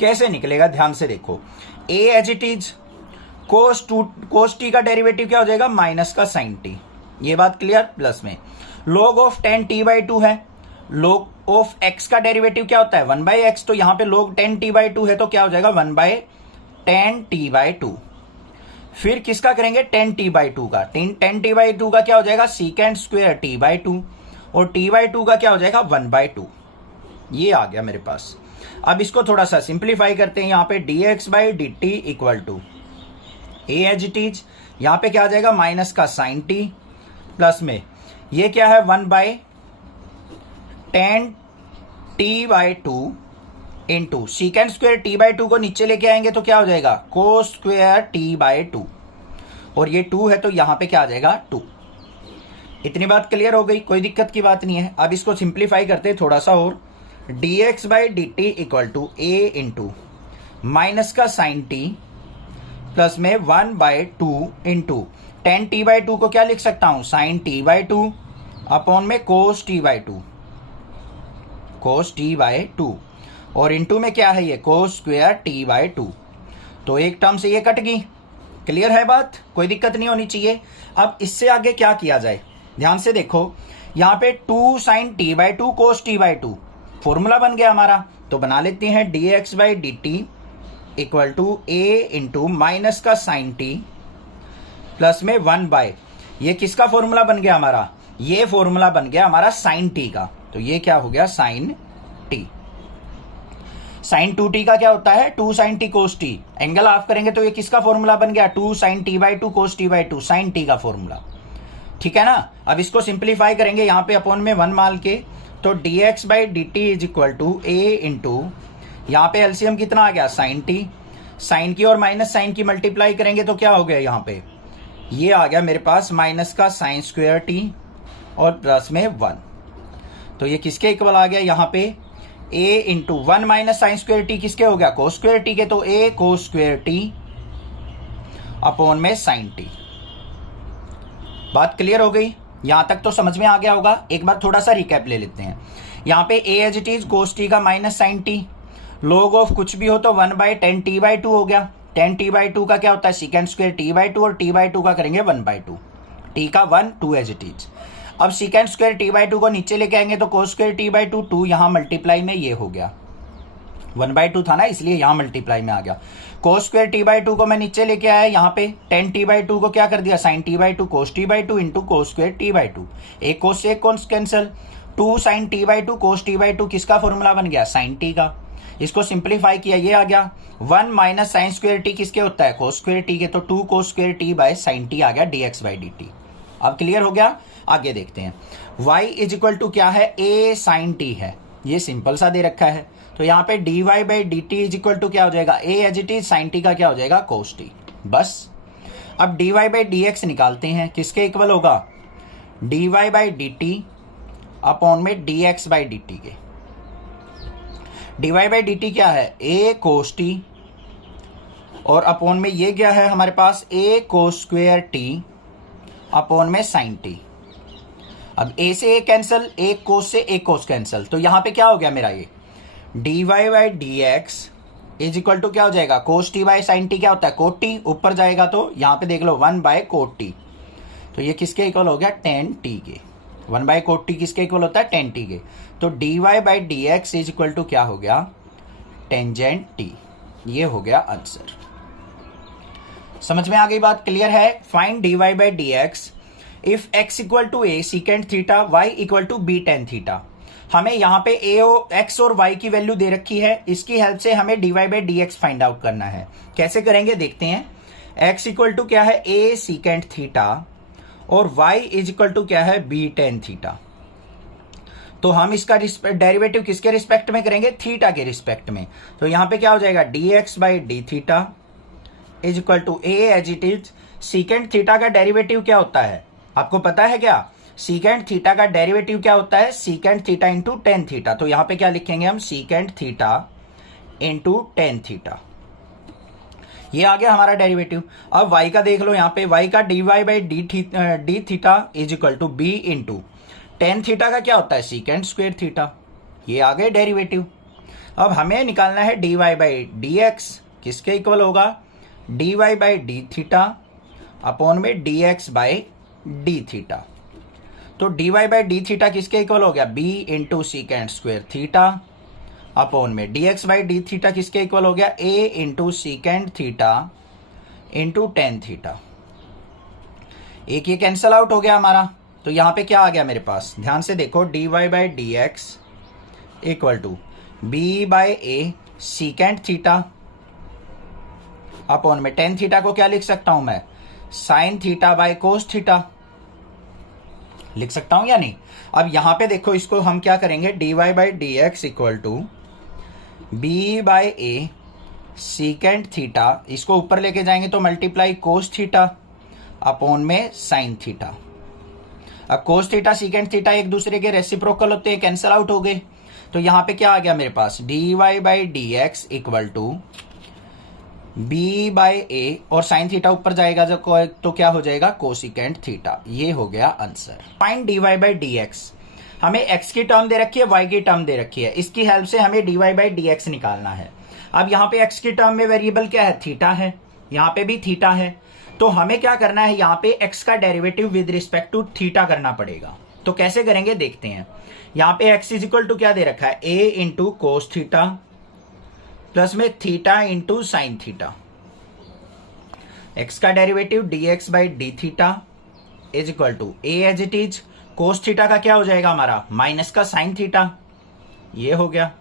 कैसे निकलेगा ध्यान से देखो, a as it is, cos T का डेरिवेटिव क्या हो जाएगा, माइनस का साइन टी, ये बात क्लियर, प्लस में log ऑफ tan t/2 है, log ऑफ x का डेरिवेटिव क्या होता है 1/x, तो यहाँ पे log tan t/2 है तो क्या हो जाएगा 1/tan t/2, फिर किसका करेंगे tan t/2 का, tan t/2 का क्या हो जाएगा secant स्क्वायर t/2, और t/2 का क्या हो जाएगा 1/2, ये आ गया मेरे पास। अब इसको थोड़ा सा सिंप्लीफाई करते हैं, यहाँ पे dx by D t equal to a as it is, यहाँ पे क्या आ जाएगा माइनस का साइन टी प्लस में ये क्या है 1/tan t/2 into secant square t/2 को नीचे लेके आएंगे तो क्या हो जाएगा कोस स्क्वायर t/2, और ये 2 है तो यहां पे क्या आ जाएगा 2। इतनी बात क्लियर हो गई, कोई दिक्कत की बात नहीं है। अब इसको सिंप्लीफाई करते हैं थोड़ा सा और, dx by D t equal to a into minus का साइन टी प्लस में 1/2 इंटू tan t/2 को क्या लिख सकता हूं साइन t/2 अपॉन में कोस t/2, और इंटू में क्या है ये कोस स्क्वायर t/2, तो एक टर्म से ये कट गई, क्लियर है बात, कोई दिक्कत नहीं होनी चाहिए। अब इससे आगे क्या किया जाए, ध्यान से देखो, यहाँ पे 2 sin t/2 cos t/2 formula बन गया हमारा, तो बना लेते हैं dx/dt equal to a into minus का sin t प्लस में 1/, ये किसका फॉर्मूला बन गया हमारा, ये फॉर्मूला बन गया हमारा sin t का, तो ये क्या हो गया sin t। sin 2t का क्या होता है 2 sin t cos t, angle of करेंगे तो ये किसका फॉर्मूला बन गया 2 sin t/2 cos t/2 sin t का फॉर्मूला, ठीक है ना। अब इसको सिंप्लीफाई करेंगे यहाँ पे अपॉन में 1 माल के, तो dx/dt is equal to a into, यहाँ पे एलसीएम कितना आ गया sin t, साइन की और माइनस साइन की मल्टीप्लाई करेंगे तो क्या हो गया यहाँ पे, ये आ गया मेरे पास माइनस का sin स्क्वायर t और प्लस में 1, तो ये किसके इक्वल आ गया यहाँ पे a into 1 minus sine square T किसके हो गया कोस स्क्वायर टी के, तो a cos square T upon में साइन टी। बात क्लियर हो गई, यहां तक तो समझ में आ गया होगा। एक बार थोड़ा सा रिकैप ले लेते हैं। यहाँ पे a as it is cos T का minus sine T, log of कुछ भी हो तो 1/10 t/2 हो गया, 10 t/2 का क्या होता है सेकेंड स्क्वायर t/2 और t/2 का करेंगे 1/2, t का 1 2 एज इट इज। अब सेकेंड स्क्वायर t/2 को नीचे लेके आएंगे तो कोस स्क्वायर t/2 2, यहाँ मल्टीप्लाई में ये हो गया 1/2 था ना इसलिए यहाँ मल्टीप्लाई में आ गया। कोस स्क्वायर t/2 को मैं नीचे लेके आया, यहाँ पे 10 t/2 को क्या कर दिया sin t/2 कोस t/2 into cos square t/2, एक कोस से एक कोस कैंसिल, 2 sin t/2 कोस t/2 किसका फॉर्मूला बन गया sin t का, इसको सिंप्लीफाई किया ये आ गया 1 माइनस साइन स्क्वायर टी किसके होता है कोस स्क्वायर टी के, तो 2 cos square T by sine T आ गया dx/dt। अब क्लियर हो गया, आगे देखते हैं। y इज इक्वल टू क्या है a sin t है, ये सिंपल सा दे रखा है, तो यहाँ पे dy/dt इज इक्वल टू क्या हो जाएगा a as it is sin t का क्या हो जाएगा cos t, बस। अब dy/dx निकालते हैं, किसके इक्वल होगा dy/dt अपॉन में dx/dt के। dy/dt क्या है a cos t और अपॉन में ये क्या है हमारे पास a cos square t upon में sin t। अब a से a कैंसिल, एक कोस से एक कोस कैंसिल, तो यहां पे क्या हो गया मेरा ये dy/dx इज इक्वल टू क्या हो जाएगा cos t by sine T, क्या होता है कोट टी, ऊपर जाएगा तो यहाँ पे देख लो 1/कोट टी, तो ये किसके इक्वल हो गया tan t के, 1/कोट टी किसके इक्वल होता है tan t के, तो dy/dx इज इक्वल टू क्या हो गया टेंजेंट t, ये हो गया आंसर। समझ में आ गई बात, क्लियर है। Find dy/dx if x equal to a secant theta y equal to b tan theta. हमें यहाँ पे x और y की वैल्यू दे रखी है, इसकी हेल्प से हमें dy/dx फाइंड आउट करना है। कैसे करेंगे देखते हैं। x इक्वल टू क्या है a सीकेंड थीटा और y इज इक्वल टू क्या है b tan थीटा, तो हम इसका डेरिवेटिव किसके रिस्पेक्ट में करेंगे थीटा के रिस्पेक्ट में, तो यहाँ पे क्या हो जाएगा dx/d theta is equal to a as it is secant theta का डेरिवेटिव क्या होता है आपको पता है क्या, सीकेंड थीटा का डेरिवेटिव क्या होता है secant theta into tan theta, तो यहां पे क्या लिखेंगे हम secant theta into tan theta, ये आ गया हमारा डेरिवेटिव। अब y का देख लो, यहाँ पे y का dy/d theta is equal to b into tan theta का क्या होता है सीकेंड स्क्वायर थीटा, ये आ गए डेरिवेटिव। अब हमें निकालना है dy/dx किसके इक्वल होगा dy/d थीटा अपॉन में dx/d थीटा, तो dy/d थीटा किसके इक्वल हो गया b into secant square theta upon में dx/d थीटा किसके इक्वल हो गया a into secant theta into tan theta, एक ये कैंसल आउट हो गया हमारा, तो यहां पे क्या आ गया मेरे पास, ध्यान से देखो dy/dx equal to b/a secant theta upon में टेन थीटा को क्या लिख सकता हूं मैं sine theta by cos theta लिख सकता हूं या नहीं। अब यहां पे देखो इसको हम क्या करेंगे dy/dx equal to b/a secant theta, इसको ऊपर लेके जाएंगे तो मल्टीप्लाई कोस थीटा अपॉन में साइन थीटा। अब कोस थीटा सीकेंड थीटा एक दूसरे के रेसिप्रोकल होते हैं, कैंसिल आउट हो गए, तो यहां पे क्या आ गया मेरे पास dy/dx इक्वल टू b/a और साइन थीटा ऊपर जाएगा जब तो क्या हो जाएगा कोसिकेंड थीटा, ये हो गया आंसर। फाइंड dy/dx, हमें x की टर्म दे रखी है y की टर्म दे रखी है, इसकी हेल्प से हमें dy/dx निकालना है। अब यहाँ पे x की टर्म में वेरिएबल क्या है थीटा है, यहाँ पे भी थीटा है, तो हमें क्या करना है, यहां पे x का derivative with respect to theta करना पड़ेगा। तो कैसे करेंगे देखते हैं। यहां पे x इज इक्वल टू क्या दे रखा है, a into cos theta plus में theta into sine theta. x का derivative dx by D theta is equal to a as it is, cos theta का क्या हो जाएगा हमारा, माइनस का साइन थीटा, ये हो गया,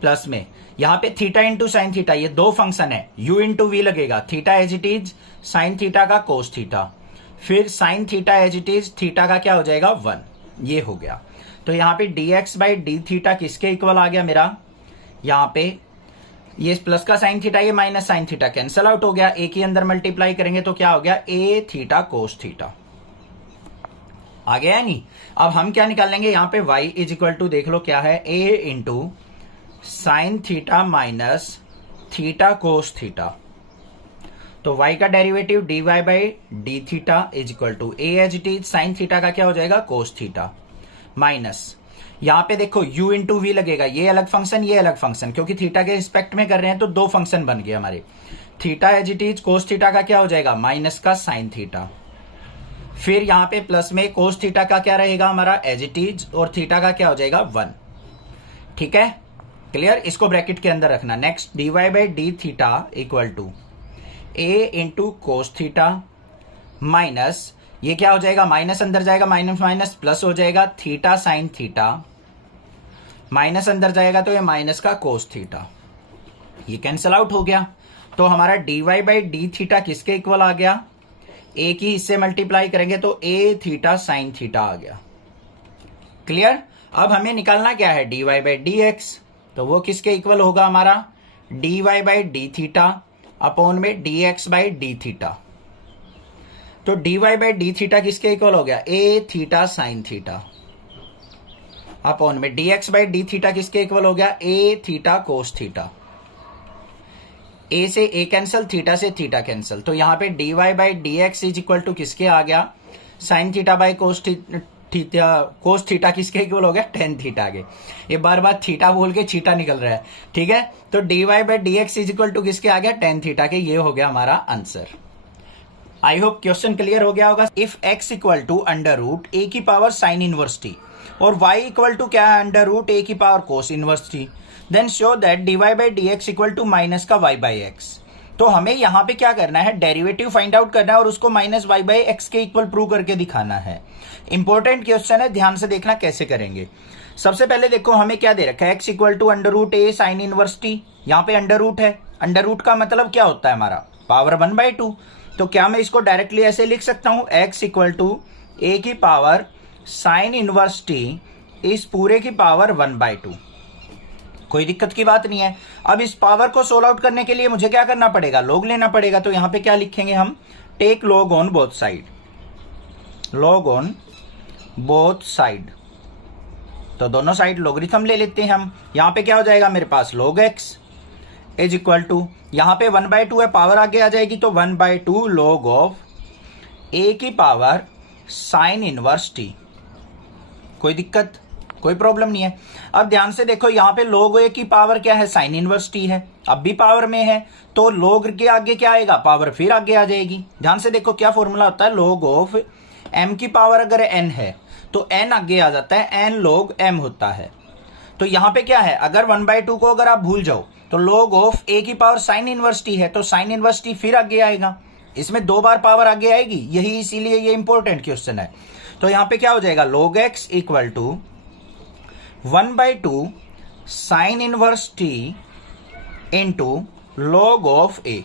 प्लस में यहां पे थीटा इंटू साइन थीटा, ये दो फंक्शन है, u इंटू वी लगेगा, theta as it is, sine theta का कोस थीटा, फिर sine theta as it is, theta का क्या हो जाएगा 1, ये हो गया। तो यहां पे dx बाई डी थीटा किसके इक्वल आ गया मेरा, यहां पे ये प्लस का साइन थीटा, ये minus sine theta cancel out हो गया, एक ही अंदर मल्टीप्लाई करेंगे तो क्या हो गया, a थीटा कोस थीटा आ गया है नहीं। अब हम क्या निकाल लेंगे, यहां पे y इज इक्वल टू देख लो क्या है, a into sine theta minus theta cos theta. तो y का derivative dy by D theta is equal to a as it is, sine theta का क्या हो जाएगा कोस थीटा, माइनस यहां पे देखो u इंटू वी लगेगा, ये अलग फंक्शन ये अलग फंक्शन, क्योंकि थीटा के रिस्पेक्ट में कर रहे हैं तो दो फंक्शन बन गए हमारे। Theta as it is, cos theta का क्या हो जाएगा माइनस का साइन थीटा, फिर यहां पे प्लस में कोस थीटा का क्या रहेगा हमारा एज इट इज, और थीटा का क्या हो जाएगा 1। ठीक है, क्लियर, इसको ब्रैकेट के अंदर रखना। Next dy by D theta equal to a into cos theta minus, ये क्या हो जाएगा, माइनस अंदर जाएगा, माइनस माइनस प्लस हो जाएगा, थीटा साइन थीटा, माइनस अंदर जाएगा तो ये माइनस का कोस थीटा, ये कैंसिल आउट हो गया। तो हमारा dy बाई डी थीटा किसके इक्वल आ गया, a की इससे मल्टीप्लाई करेंगे तो a थीटा साइन थीटा आ गया। क्लियर, अब हमें निकालना क्या है, dy बाई डी एक्स, तो वो किसके इक्वल होगा हमारा, dy by D theta upon में dx बाई डी थीटा। तो dy बाई डी थीटा किसके इक्वल हो गया, a theta sine theta upon में dx बाई डी थीटा किसके इक्वल हो गया, a theta cos theta. a से a कैंसिल, थीटा से थीटा कैंसिल, तो यहां पे dy by D x is equal to किसके आ गया, sine theta by cos theta, cos theta किसके इक्वल हो गया, टेन थीटा के, ये बार बार थीटा बोल के थीटा निकल रहा है। ठीक है, तो dy by D x is equal to किसके आ गया, टेन थीटा के, ये हो गया हमारा answer. I hope question clear हो गया होगा। If x equal to under root a की पावर साइन इनवर्स t और y इक्वल टू क्या है, अंडर रूट a की power cos inverse t, then show that dy by D x equal to minus का y बाई एक्स। तो हमें यहां पे क्या करना है, डेरिवेटिव फाइंड आउट करना है और उसको माइनस y बाई एक्स के इक्वल प्रूव करके दिखाना है। इंपॉर्टेंट क्वेश्चन है, ध्यान से देखना कैसे करेंगे। सबसे पहले देखो हमें क्या दे रखा है, x equal to under root a sine inverse t, यहाँ पे अंडर रूट है, अंडर रूट का मतलब क्या होता है हमारा, पावर 1/2। तो क्या मैं इसको डायरेक्टली ऐसे लिख सकता हूं, x इक्वल टू a की पावर साइन इनवर्स t इस पूरे की पावर 1/2, कोई दिक्कत की बात नहीं है। अब इस पावर को सोल्व आउट करने के लिए मुझे क्या करना पड़ेगा, लॉग लेना पड़ेगा। तो यहां पे क्या लिखेंगे हम, take log on both side, log on both side, तो दोनों साइड लॉगरिथम ले लेते हैं हम। यहां पे क्या हो जाएगा मेरे पास, log x is equal to, यहां पे 1/2 है, पावर आगे आ जाएगी तो 1/2 log ऑफ a की पावर साइन इनवर्स t, कोई दिक्कत कोई प्रॉब्लम नहीं है। अब ध्यान से देखो, यहां पे log a की पावर क्या है, साइन इनवर्स t है, अब भी पावर में है तो log के आगे क्या आएगा, पावर फिर आगे आ जाएगी। ध्यान से देखो क्या फॉर्मूला होता है, log ऑफ m की पावर अगर n है तो n आगे आ जाता है, n log m होता है। तो यहां पे क्या है, अगर 1/2 को अगर आप भूल जाओ तो log ऑफ a की पावर साइन इनवर्स t है, तो साइन इनवर्स t फिर आगे आएगा, इसमें दो बार पावर आगे आएगी, यही इसीलिए ये इंपॉर्टेंट क्वेश्चन है। तो यहां पे क्या हो जाएगा, log x equal to 1/2 sine inverse t into log of a।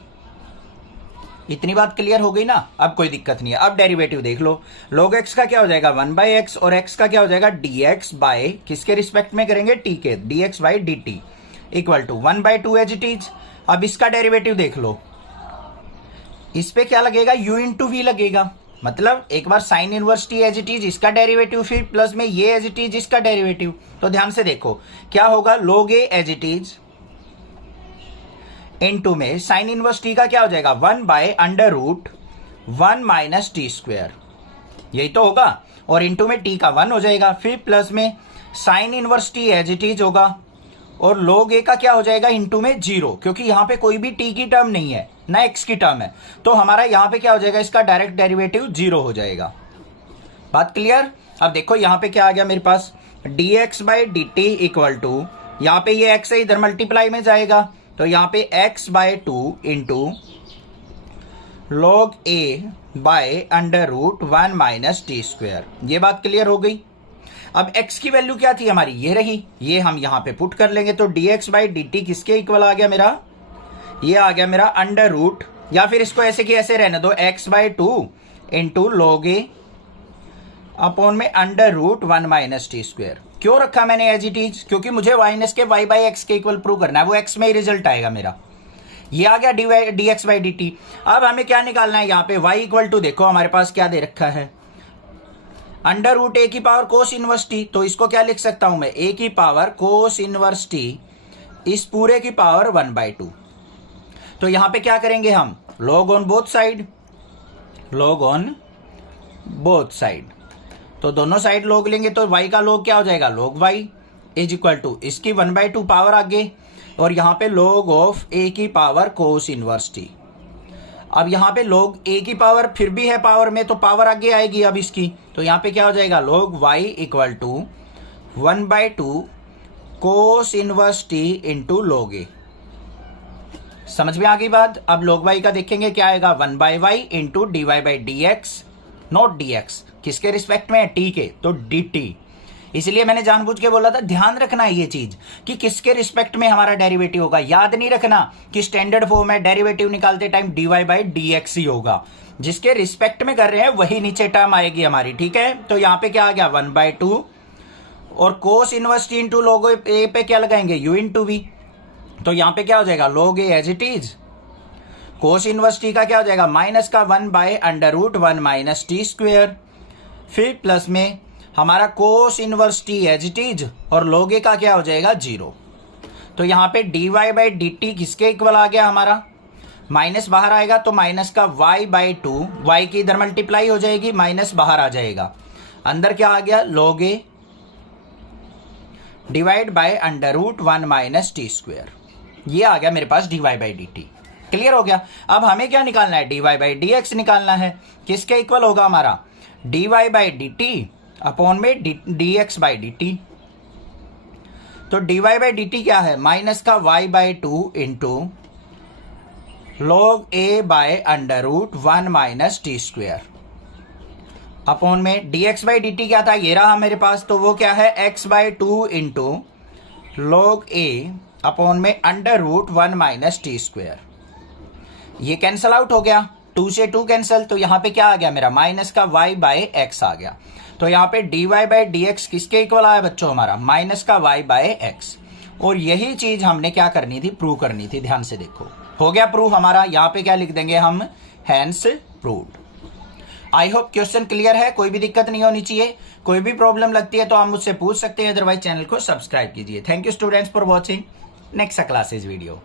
इतनी बात क्लियर हो गई ना, अब कोई दिक्कत नहीं है। अब डेरिवेटिव देख लो, log x का क्या हो जाएगा 1/x और x का क्या हो जाएगा dx बाय, किसके रिस्पेक्ट में करेंगे, t के, dx by dt equal to 1/2 as it is. अब इसका डेरिवेटिव देख लो, इस पे क्या लगेगा, u इंटू वी लगेगा, मतलब एक बार sine inverse t as it is इसका डेरिवेटिव, फिर प्लस में ये एज इट इज इसका डेरिवेटिव। तो ध्यान से देखो क्या होगा, log a as it is into में साइन इनवर्स t का क्या हो जाएगा 1/√1 माइनस टी स्क्वायर, यही तो होगा, और इनटू में t का 1 हो जाएगा, फिर प्लस में sine inverse t as it is होगा और log a का क्या हो जाएगा इनटू में 0, क्योंकि यहां पे कोई भी t की टर्म नहीं है, ना एक्स की टर्म है, तो हमारा यहां पे क्या हो जाएगा, इसका डायरेक्ट डेरिवेटिव 0 हो जाएगा। बात क्लियर। अब देखो यहां पे क्या आ गया मेरे पास, dx by D t equal to, यहां पे ये x है इधर मल्टीप्लाई में जाएगा, तो यहां पे x by 2 into log a by under root 1 minus T square. ये बात क्लियर हो गई। अब x की वैल्यू क्या थी हमारी, ये रही, ये हम यहां पे पुट कर लेंगे, तो dx बाई डी टी किसके इक्वल आ गया मेरा, ये आ गया मेरा अंडर रूट, या फिर इसको ऐसे की ऐसे रहने दो, x by 2 into log A upon में under root 1 minus T square. क्यों रखा मैंने एज इट इज, क्योंकि मुझे माइनस के y बाई एक्स के इक्वल प्रूव करना है, वो x में ही रिजल्ट आएगा मेरा। ये आ गया D X by D T. अब हमें क्या निकालना है यहाँ पे, y इक्वल टू, देखो हमारे पास क्या दे रखा है, अंडर रूट ए की पावर कोस इनवर्स टी, तो इसको क्या लिख सकता हूं मैं, ए की पावर कोस इनवर्स टी इस पूरे की पावर 1 बाई 2। तो यहां पे क्या करेंगे हम, log on both side, log on both side, तो दोनों साइड लॉग लेंगे, तो y का लॉग क्या हो जाएगा, log y is equal to इसकी 1 बाई 2 पावर आगे, और यहां पे लॉग ऑफ a की पावर कोस इनवर्स टी। अब यहां पे लॉग a की पावर फिर भी है पावर में, तो पावर आगे आएगी अब इसकी, तो यहां पे क्या हो जाएगा, log y equal to 1 by 2 cos inverse T into log A. समझ में आ गई बात। अब log y का देखेंगे क्या आएगा, 1 by y into d Y by D x, not d x, किसके रिस्पेक्ट में है, t के, तो डी टी। इसलिए मैंने जानबूझ के बोला था, ध्यान रखना है ये चीज कि किसके रिस्पेक्ट में हमारा डेरिवेटिव होगा। याद नहीं रखना कि स्टैंडर्ड फॉर्म में डेरिवेटिव निकालते time D Y by D X ही होगा, जिसके रिस्पेक्ट में कर रहे हैं वही नीचे टर्म आएगी हमारी, ठीक है। तो यहाँ पे क्या आ गया, 1 बाई 2, और cos inverse T into log A पे क्या लगाएंगे, यू इंटू वी, तो यहां पे क्या हो जाएगा, log a as it is, cos inverse t का क्या हो जाएगा, माइनस का 1 by under root 1 minus T square, फिर प्लस में हमारा cos inverse t as it is, और लॉग ए का क्या हो जाएगा, 0। तो यहां पे d Y by D t किसके इक्वल आ गया हमारा, माइनस बाहर आएगा तो माइनस का y बाई 2, y की इधर मल्टीप्लाई हो जाएगी, माइनस बाहर आ जाएगा, अंदर क्या आ गया, log A divide by under root 1 minus T square. ये आ गया मेरे पास D Y by D T. Clear हो गया। अब हमें क्या निकालना है, D Y by D X निकालना है, किसके इक्वल होगा हमारा, D Y by D T upon में D X by D T. तो D Y by D T क्या है, माइनस का y by 2 into log a by under root 1 minus T square upon में D X by D T क्या था, ये रहा मेरे पास, तो वो क्या है, x by 2 into log A upon में under root 1 minus T square. ये कैंसल आउट हो गया, 2 से 2 कैंसल, तो यहां पे क्या आ गया मेरा, माइनस का y बाय एक्स आ गया। तो यहां पे d Y by D x किसके इक्वल आया बच्चों हमारा, माइनस का y बाय एक्स। और यही चीज हमने क्या करनी थी, प्रूव करनी थी। ध्यान से देखो, हो गया प्रूव हमारा। यहां पे क्या लिख देंगे हम, hence proved. I hope question clear है, कोई भी दिक्कत नहीं होनी चाहिए। कोई भी प्रॉब्लम लगती है तो आप मुझसे पूछ सकते हैं, अदरवाइज चैनल को सब्सक्राइब कीजिए। Thank you students for watching next classes video.